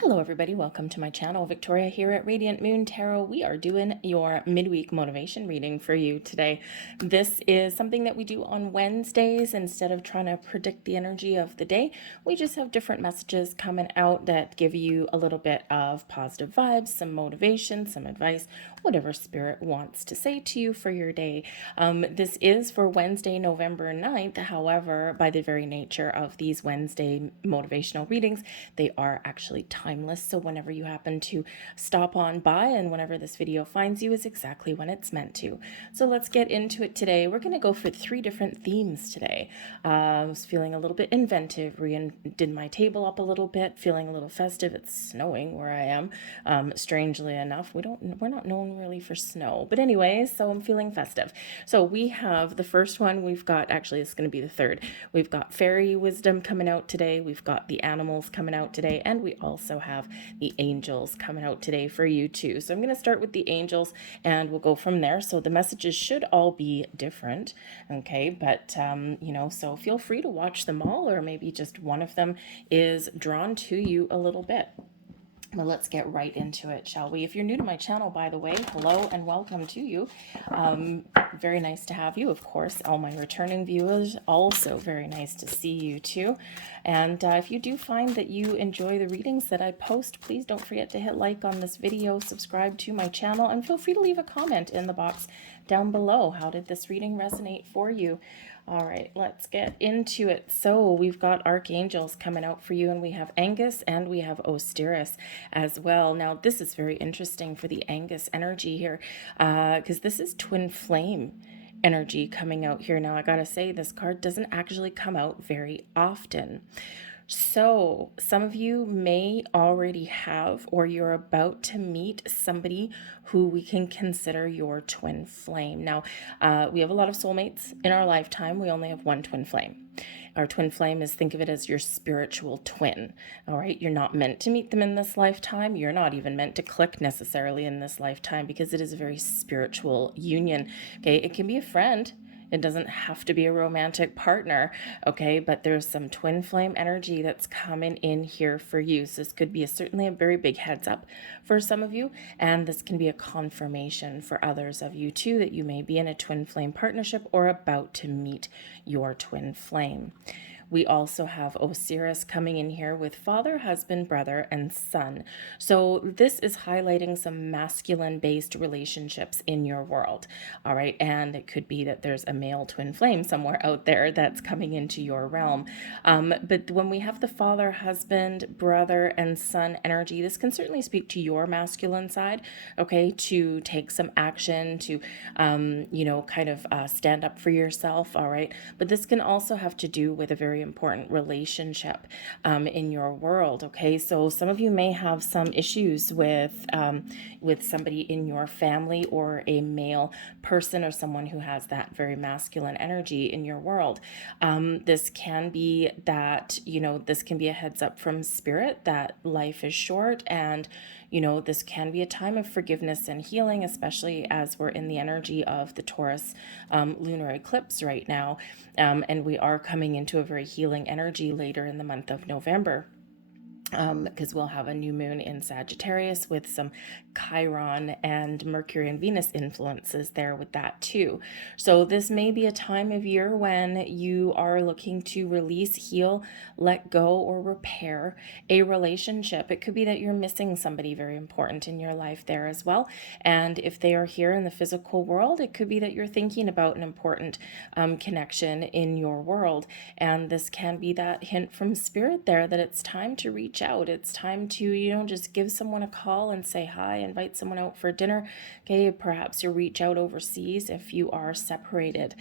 Hello everybody, welcome to my channel. Victoria here at Radiant Moon Tarot. We are doing your midweek motivation reading for you today. This is something that we do on Wednesdays. Instead of trying to predict the energy of the day, we just have different messages coming out that give you a little bit of positive vibes, some motivation, some advice, whatever spirit wants to say to you for your day. This is for Wednesday, November 9th. However, by the very nature of these Wednesday motivational readings, they are actually timeless. So whenever you happen to stop on by and whenever this video finds you is exactly when it's meant to. So let's get into it today. We're going to go for 3 different themes today. I was feeling a little bit inventive, redid my table up a little bit, feeling a little festive. It's snowing where I am. Strangely enough, we're not known really for snow, but anyways, so I'm feeling festive. So we have the first one. We've got, actually it's going to be the third. We've got fairy wisdom coming out today. We've got the animals coming out today, and we also have the angels coming out today for you too. So I'm going to start with the angels and we'll go from there. So the messages should all be different, okay, but so feel free to watch them all, or maybe just one of them is drawn to you a little bit. Well, let's get right into it, shall we? If you're new to my channel, by the way, hello and welcome to you. Very nice to have you, of course. All my returning viewers, also very nice to see you too. And if you do find that you enjoy the readings that I post, please don't forget to hit like on this video, subscribe to my channel, and feel free to leave a comment in the box down below. How did this reading resonate for you? All right, let's get into it. So we've got archangels coming out for you, and we have Angus and we have Osiris as well. Now, this is very interesting for the Angus energy here, because this is twin flame energy coming out here. Now, I gotta say, this card doesn't actually come out very often. So some of you may already have, or you're about to meet somebody who we can consider your twin flame. Now, we have a lot of soulmates in our lifetime. We only have one twin flame. Our twin flame is, think of it as your spiritual twin. All right. You're not meant to meet them in this lifetime. You're not even meant to click necessarily in this lifetime, because it is a very spiritual union. Okay. It can be a friend. It doesn't have to be a romantic partner, okay? But there's some twin flame energy that's coming in here for you. So this could be certainly a very big heads up for some of you, and this can be a confirmation for others of you too, that you may be in a twin flame partnership or about to meet your twin flame. We also have Osiris coming in here with father, husband, brother, and son. So this is highlighting some masculine-based relationships in your world, all right? And it could be that there's a male twin flame somewhere out there that's coming into your realm. But when we have the father, husband, brother, and son energy, this can certainly speak to your masculine side, okay, to take some action, to, stand up for yourself, all right? But this can also have to do with a very important relationship in your world, okay? So some of you may have some issues with somebody in your family, or a male person, or someone who has that very masculine energy in your world. This can be that, this can be a heads up from spirit that life is short, and this can be a time of forgiveness and healing, especially as we're in the energy of the Taurus lunar eclipse right now. And we are coming into a very healing energy later in the month of November, because we'll have a new moon in Sagittarius with some Chiron and Mercury and Venus influences there with that too. So this may be a time of year when you are looking to release, heal, let go, or repair a relationship. It could be that you're missing somebody very important in your life there as well. And if they are here in the physical world, it could be that you're thinking about an important connection in your world. And this can be that hint from spirit there that it's time to reach out. It's time to, just give someone a call and say hi, invite someone out for dinner. Okay, perhaps you reach out overseas if you are separated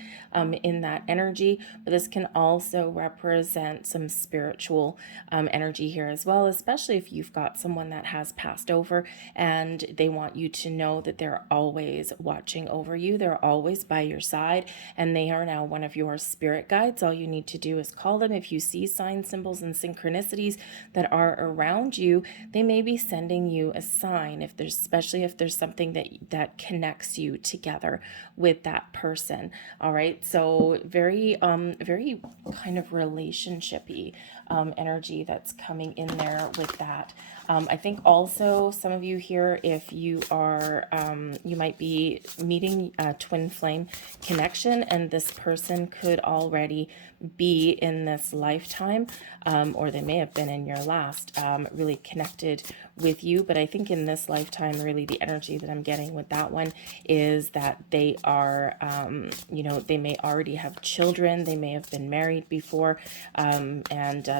in that energy. But this can also represent some spiritual energy here as well, especially if you've got someone that has passed over and they want you to know that they're always watching over you. They're always by your side, and they are now one of your spirit guides. All you need to do is call them if you see signs, symbols, and synchronicities that are are around you, they may be sending you a sign, if there's, especially if there's something that connects you together with that person. All right, so very very kind of relationshipy energy that's coming in there with that. I think also some of you here, if you are, you might be meeting a twin flame connection, and this person could already be in this lifetime, or they may have been in your last, really connected with you. But I think in this lifetime, really the energy that I'm getting with that one is that they are, you know, they may already have children, they may have been married before, and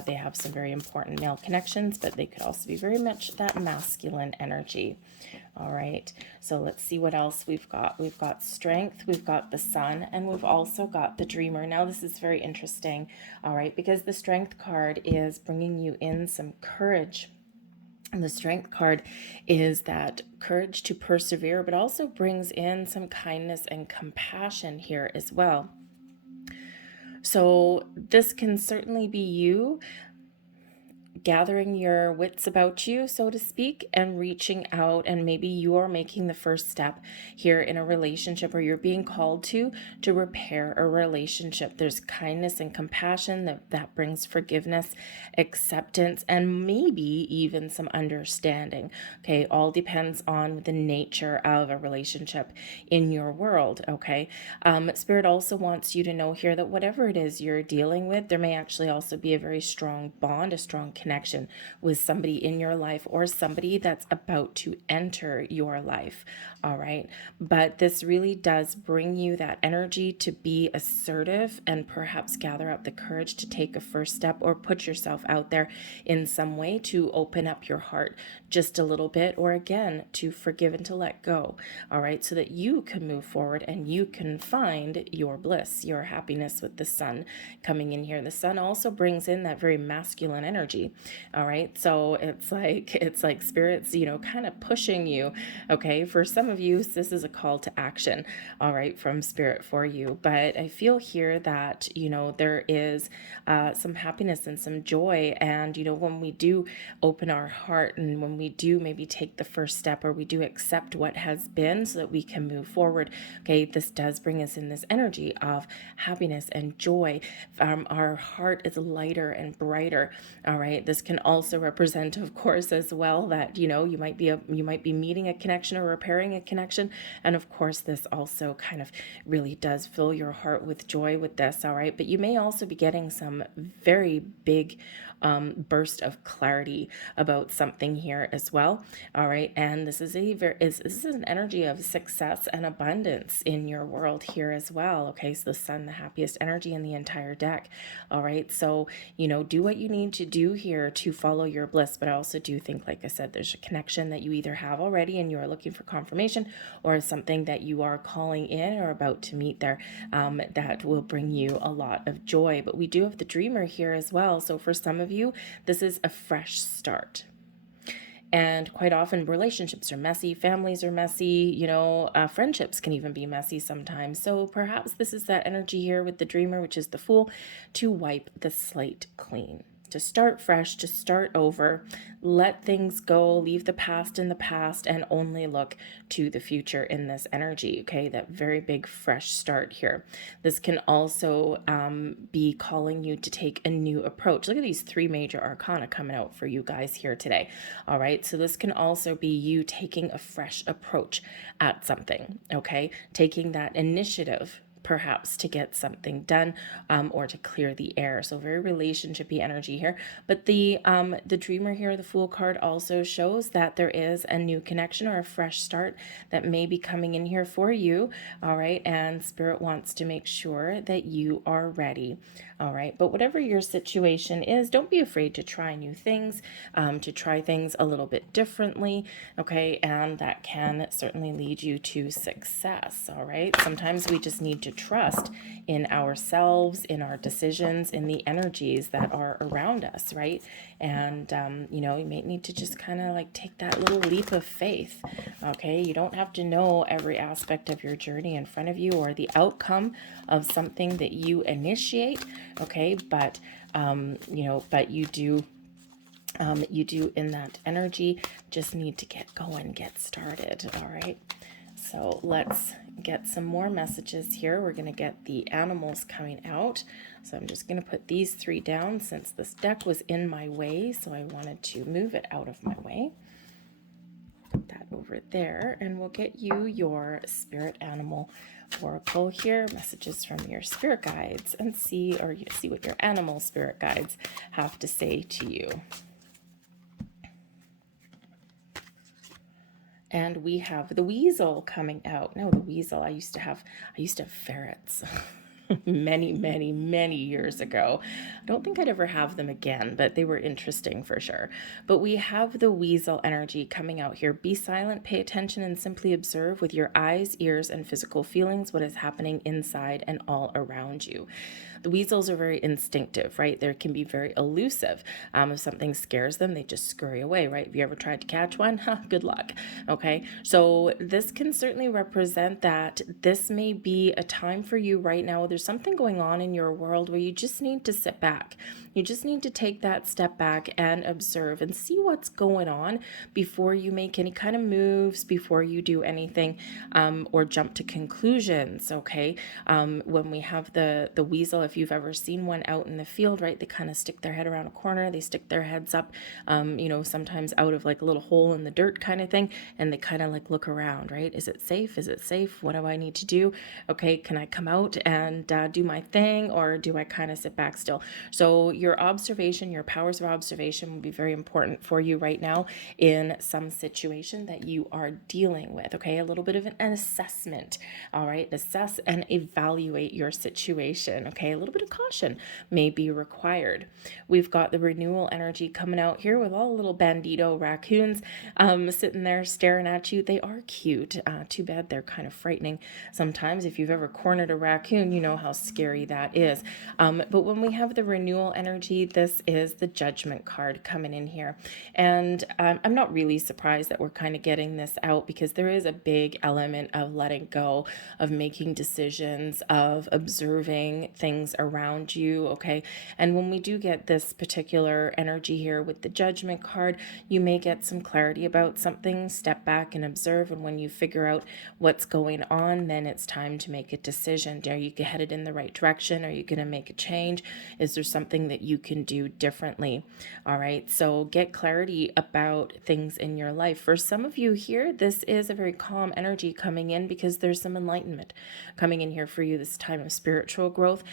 they have some very important male connections, but they could also be very much that masculine energy. All right, so let's see what else we've got. We've got strength, we've got the sun, and we've also got the dreamer. Now this is very interesting, all right, because the strength card is bringing you in some courage. And the strength card is that courage to persevere, but also brings in some kindness and compassion here as well. So this can certainly be you gathering your wits about you, so to speak, and reaching out, and maybe you're making the first step here in a relationship, or you're being called to repair a relationship. There's kindness and compassion that brings forgiveness, acceptance, and maybe even some understanding. Okay, all depends on the nature of a relationship in your world. Okay, Spirit also wants you to know here that whatever it is you're dealing with, there may actually also be a very strong bond, a strong connection with somebody in your life, or somebody that's about to enter your life. All right, but this really does bring you that energy to be assertive and perhaps gather up the courage to take a first step, or put yourself out there in some way to open up your heart just a little bit, or again to forgive and to let go. All right, so that you can move forward and you can find your bliss, your happiness with the sun coming in here. The sun also brings in that very masculine energy. All right, so it's like spirits, you know, kind of pushing you. Okay, for some of you, this is a call to action, all right, from spirit for you. But I feel here that, you know, there is some happiness and some joy. And, you know, when we do open our heart, and when we do maybe take the first step, or we do accept what has been so that we can move forward, okay, this does bring us in this energy of happiness and joy. Our heart is lighter and brighter. All right, this can also represent, of course, as well, that, you know, you might be meeting a connection or repairing a connection. And of course, this also kind of really does fill your heart with joy with this. All right, but you may also be getting some very big burst of clarity about something here as well. All right, and this is this is an energy of success and abundance in your world here as well. Okay, so the sun, the happiest energy in the entire deck. All right, so, you know, do what you need to do here to follow your bliss. But I also do think, like I said, there's a connection that you either have already and you are looking for confirmation, or something that you are calling in or about to meet there, that will bring you a lot of joy. But we do have the dreamer here as well. So for some of you, this is a fresh start. And quite often relationships are messy, families are messy, you know, friendships can even be messy sometimes. So perhaps this is that energy here with the dreamer, which is the Fool, to wipe the slate clean, to start fresh, to start over, let things go, leave the past in the past, and only look to the future in this energy. Okay, that very big fresh start here. This can also be calling you to take a new approach. Look at these three major arcana coming out for you guys here today. All right, so this can also be you taking a fresh approach at something. Okay, taking that initiative perhaps to get something done, or to clear the air. So very relationshipy energy here. But the dreamer here, the Fool card, also shows that there is a new connection or a fresh start that may be coming in here for you. All right, and Spirit wants to make sure that you are ready. All right, but whatever your situation is, don't be afraid to try new things, to try things a little bit differently. Okay, and that can certainly lead you to success. All right, sometimes we just need to trust in ourselves, in our decisions, in the energies that are around us, right? And you know, you may need to just kind of like take that little leap of faith. Okay, you don't have to know every aspect of your journey in front of you, or the outcome of something that you initiate. Okay, but you know, but you do You do in that energy just need to get going, get started. All right. So let's get some more messages here. We're going to get the animals coming out. So I'm just going to put these 3 down since this deck was in my way. So I wanted to move it out of my way. Put that over there, and we'll get you your spirit animal oracle here, messages from your spirit guides, and see what your animal spirit guides have to say to you. And we have the weasel coming out. No, the weasel. I used to have ferrets many years ago. I don't think I'd ever have them again, but they were interesting for sure. But we have the weasel energy coming out here. Be silent, pay attention, and simply observe with your eyes, ears, and physical feelings what is happening inside and all around you. The weasels are very instinctive, right? They can be very elusive. If something scares them, they just scurry away, right? Have you ever tried to catch one? Good luck. Okay. So this can certainly represent that this may be a time for you right now. There's something going on in your world where you just need to sit back. You just need to take that step back and observe and see what's going on before you make any kind of moves, before you do anything, or jump to conclusions. Okay. When we have the weasel, if you've ever seen one out in the field, right, they kind of stick their head around a corner, they stick their heads up, sometimes out of like a little hole in the dirt kind of thing, and they kind of like look around, right? Is it safe? Is it safe? What do I need to do? Okay, can I come out and do my thing, or do I kind of sit back still? So your observation, your powers of observation will be very important for you right now in some situation that you are dealing with. Okay, a little bit of an assessment. All right, assess and evaluate your situation. Okay, a little bit of caution may be required. We've got the renewal energy coming out here with all the little bandito raccoons sitting there staring at you. They are cute. Too bad they're kind of frightening sometimes. If you've ever cornered a raccoon, you know how scary that is. But when we have the renewal energy, this is the Judgment card coming in here. And I'm not really surprised that we're kind of getting this out, because there is a big element of letting go, of making decisions, of observing things around you. Okay. And when we do get this particular energy here with the Judgment card, you may get some clarity about something, step back and observe. And when you figure out what's going on, then it's time to make a decision. Are you headed in the right direction? Are you going to make a change? Is there something that you can do differently? All right. So get clarity about things in your life. For some of you here, this is a very calm energy coming in, because there's some enlightenment coming in here for you, this time of spiritual growth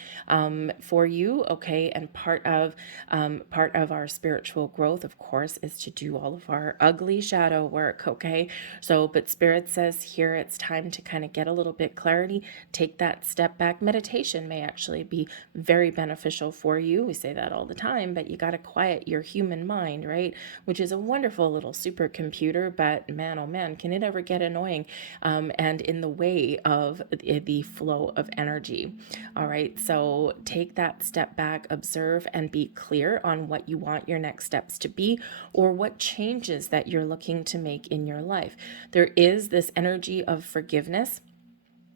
for you. Okay. And part of our spiritual growth, of course, is to do all of our ugly shadow work. Okay. So, but Spirit says here it's time to kind of get a little bit clarity, take that step back. Meditation may actually be very beneficial for you. We say that all the time, but you got to quiet your human mind, right? Which is a wonderful little supercomputer, but man, oh man, can it ever get annoying and in the way of the flow of energy. All right. So take that step back, observe, and be clear on what you want your next steps to be, or what changes that you're looking to make in your life. There is this energy of forgiveness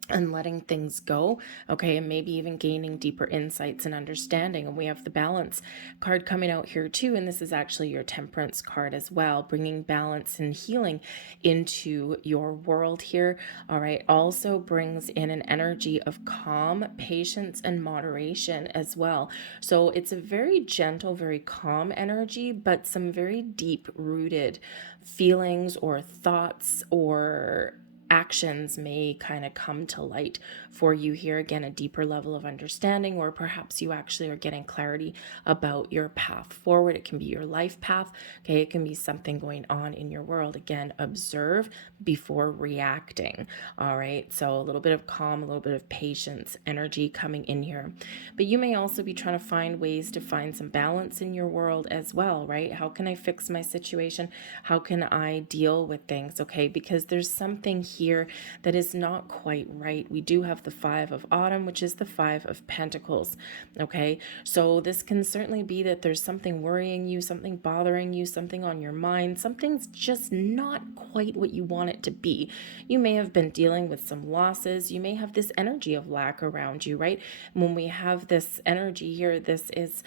and letting things go, okay, and maybe even gaining deeper insights and understanding. And we have the Balance card coming out here too, and this is actually your Temperance card as well, bringing balance and healing into your world here. All right, also brings in an energy of calm, patience, and moderation as well. So it's a very gentle, very calm energy, but some very deep rooted feelings or thoughts or actions may kind of come to light for you here. Again, a deeper level of understanding, or perhaps you actually are getting clarity about your path forward. It can be your life path. Okay. It can be something going on in your world. Again, observe before reacting. All right. So a little bit of calm, a little bit of patience energy coming in here. But you may also be trying to find ways to find some balance in your world as well, right? How can I fix my situation? How can I deal with things? Okay. Because there's something here that is not quite right. We do have the Five of Autumn, which is the Five of Pentacles. Okay, so this can certainly be that there's something worrying you, something bothering you, something on your mind, something's just not quite what you want it to be. You may have been dealing with some losses. You may have this energy of lack around you, right? When we have this energy here, this is,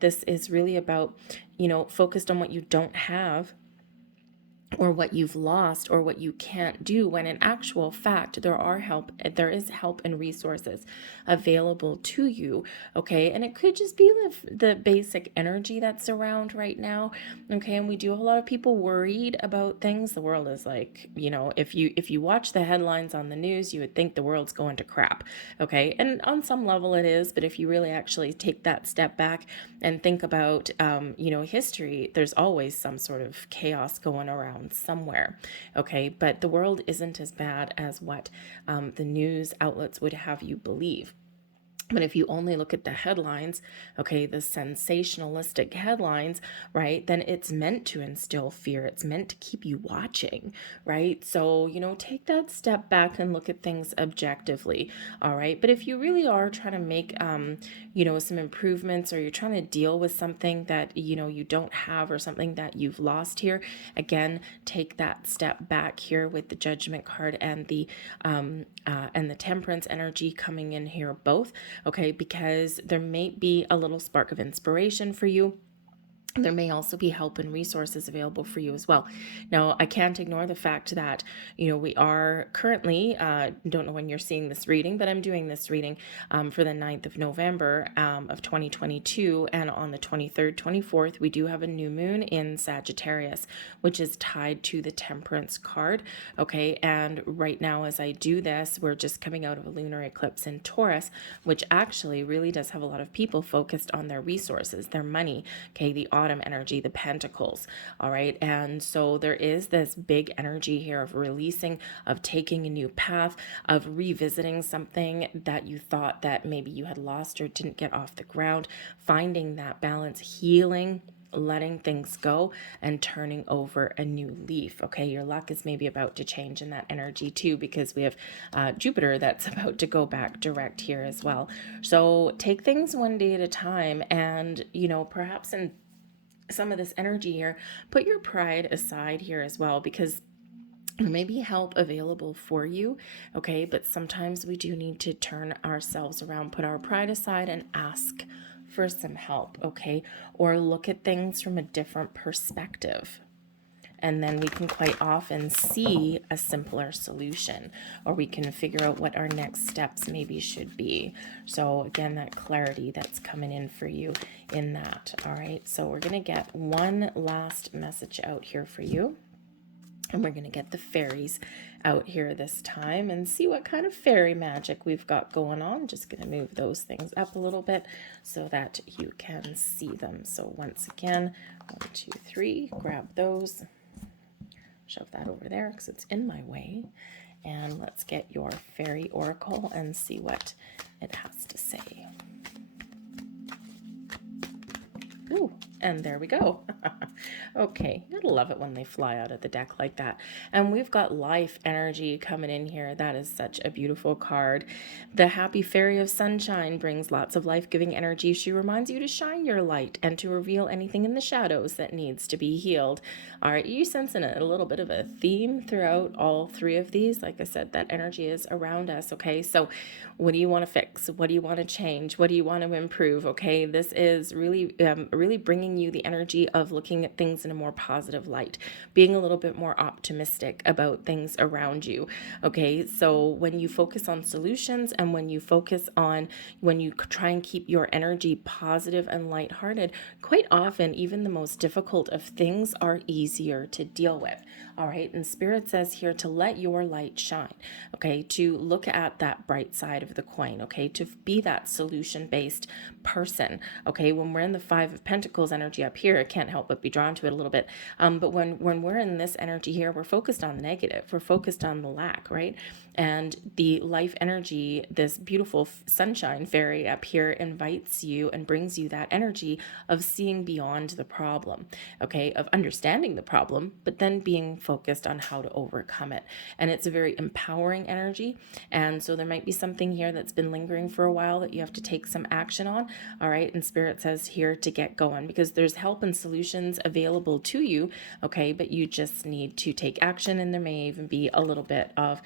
this is really about, focused on what you don't have, or what you've lost, or what you can't do, when in actual fact there is help and resources available to you. Okay, and it could just be the basic energy that's around right now. Okay, and we do have a lot of people worried about things. The world is like, if you watch the headlines on the news, you would think the world's going to crap. Okay, and on some level it is, but if you really actually take that step back and think about history, there's always some sort of chaos going around somewhere. Okay, but the world isn't as bad as what the news outlets would have you believe. But if you only look at the headlines, okay, the sensationalistic headlines, right, then it's meant to instill fear. It's meant to keep you watching, right? So, take that step back and look at things objectively, all right? But if you really are trying to make, some improvements, or you're trying to deal with something that, you don't have, or something that you've lost here, again, take that step back here with the Judgment card and the Temperance energy coming in here both. Okay, because there may be a little spark of inspiration for you. There may also be help and resources available for you as well. Now, I can't ignore the fact that, we are currently, don't know when you're seeing this reading, but I'm doing this reading for the 9th of November of 2022. And on the 23rd, 24th, we do have a new moon in Sagittarius, which is tied to the Temperance card. Okay, and right now as I do this, we're just coming out of a lunar eclipse in Taurus, which actually really does have a lot of people focused on their resources, their money, okay, the Autumn energy, the Pentacles, all right? And so there is this big energy here of releasing, of taking a new path, of revisiting something that you thought that maybe you had lost or didn't get off the ground, finding that balance, healing, letting things go, and turning over a new leaf. Okay, your luck is maybe about to change in that energy too, because we have Jupiter that's about to go back direct here as well. So take things one day at a time, and perhaps in some of this energy here, put your pride aside here as well, because there may be help available for you, okay? But sometimes we do need to turn ourselves around, put our pride aside, and ask for some help, okay? Or look at things from a different perspective. And then we can quite often see a simpler solution, or we can figure out what our next steps maybe should be. So again, that clarity that's coming in for you in that. All right, so we're going to get one last message out here for you. And we're going to get the fairies out here this time and see what kind of fairy magic we've got going on. Just going to move those things up a little bit so that you can see them. So once again, 1, 2, 3, grab those. Shove that over there because it's in my way. And let's get your fairy oracle and see what it has to say. Ooh, and there we go. Okay, you gotta love it when they fly out of the deck like that. And we've got life energy coming in here. That is such a beautiful card. The happy fairy of sunshine brings lots of life-giving energy. She reminds you to shine your light and to reveal anything in the shadows that needs to be healed. All right, you sensing a little bit of a theme throughout all three of these. Like I said, that energy is around us, okay? So what do you want to fix? What do you want to change? What do you want to improve? Okay, this is really bringing you the energy of looking at things in a more positive light, being a little bit more optimistic about things around you. Okay, so when you focus on solutions, and when you try and keep your energy positive and lighthearted, quite often even the most difficult of things are easier to deal with. All right, and Spirit says here to let your light shine, okay, to look at that bright side of the coin, okay, to be that solution-based person, okay. When we're in the Five of Pentacles energy up here, I can't help but be drawn to it a little bit, but when we're in this energy here, we're focused on the negative, we're focused on the lack, right? And the life energy, this beautiful sunshine fairy up here, invites you and brings you that energy of seeing beyond the problem, okay, of understanding the problem, but then being focused on how to overcome it. And it's a very empowering energy. And so there might be something here that's been lingering for a while that you have to take some action on. All right. And Spirit says here to get going, because there's help and solutions available to you. Okay. But you just need to take action. And there may even be a little bit of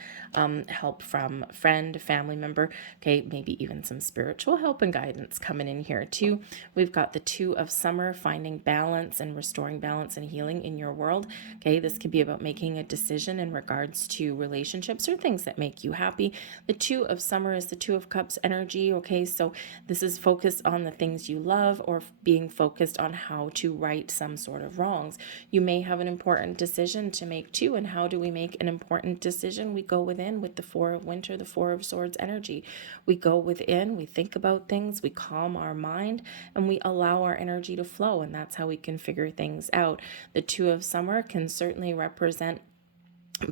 help from a friend, family member. Okay. Maybe even some spiritual help and guidance coming in here too. We've got the Two of Summer, finding balance and restoring balance and healing in your world. Okay. This could be about making a decision in regards to relationships or things that make you happy. The Two of Summer is the Two of Cups energy. Okay. So this is focused on the things you love, or being focused on how to right some sort of wrongs. You may have an important decision to make too. And how do we make an important decision? We go within with the Four of Winter, the Four of Swords energy. We go within, we think about things, we calm our mind, and we allow our energy to flow. And that's how we can figure things out. The Two of Summer can certainly represent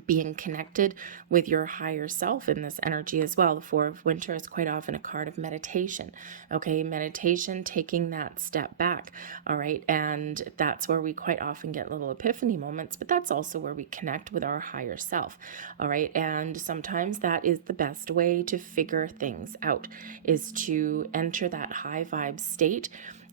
being connected with your higher self in this energy as well. The Four of Winter is quite often a card of meditation. Okay, meditation, taking that step back. All right, and that's where we quite often get little epiphany moments, but that's also where we connect with our higher self. All right, and sometimes that is the best way to figure things out, is to enter that high vibe state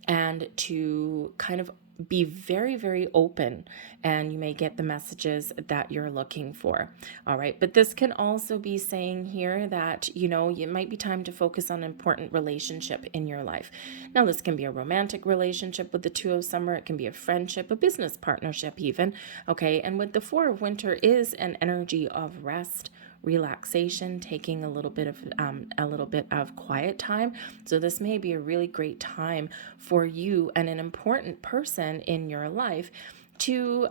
and to kind of be very, very open, and you may get the messages that you're looking for. All right. But this can also be saying here that, it might be time to focus on an important relationship in your life. Now, this can be a romantic relationship with the Two of Summer. It can be a friendship, a business partnership even. Okay. And with the Four of Winter is an energy of rest, relaxation, taking a little bit of quiet time. So this may be a really great time for you and an important person in your life to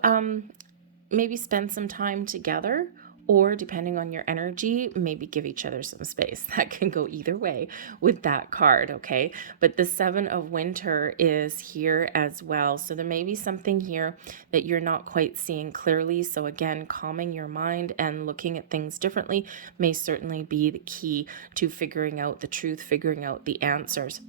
maybe spend some time together, or depending on your energy, maybe give each other some space. That can go either way with that card, okay? But the Seven of Winter is here as well. So there may be something here that you're not quite seeing clearly. So again, calming your mind and looking at things differently may certainly be the key to figuring out the truth, figuring out the answers.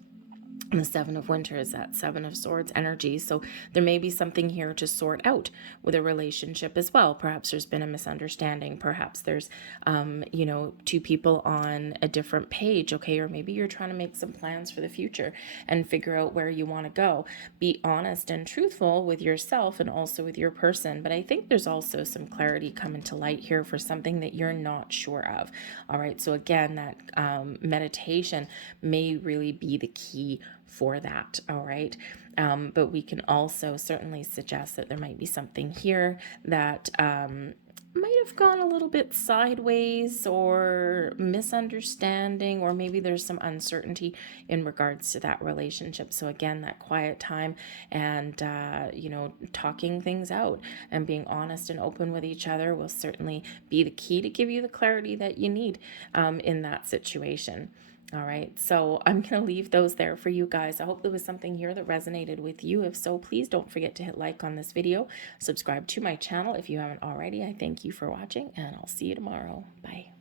And the Seven of Winter is that Seven of Swords energy. So there may be something here to sort out with a relationship as well. Perhaps there's been a misunderstanding. Perhaps there's, two people on a different page. Okay. Or maybe you're trying to make some plans for the future and figure out where you want to go. Be honest and truthful with yourself and also with your person. But I think there's also some clarity coming to light here for something that you're not sure of. All right. So again, that meditation may really be the key for that. All right. But we can also certainly suggest that there might be something here that might have gone a little bit sideways, or misunderstanding, or maybe there's some uncertainty in regards to that relationship. So again, that quiet time and, talking things out and being honest and open with each other will certainly be the key to give you the clarity that you need in that situation. All right, so I'm going to leave those there for you guys. I hope there was something here that resonated with you. If so, please don't forget to hit like on this video. Subscribe to my channel if you haven't already. I thank you for watching, and I'll see you tomorrow. Bye.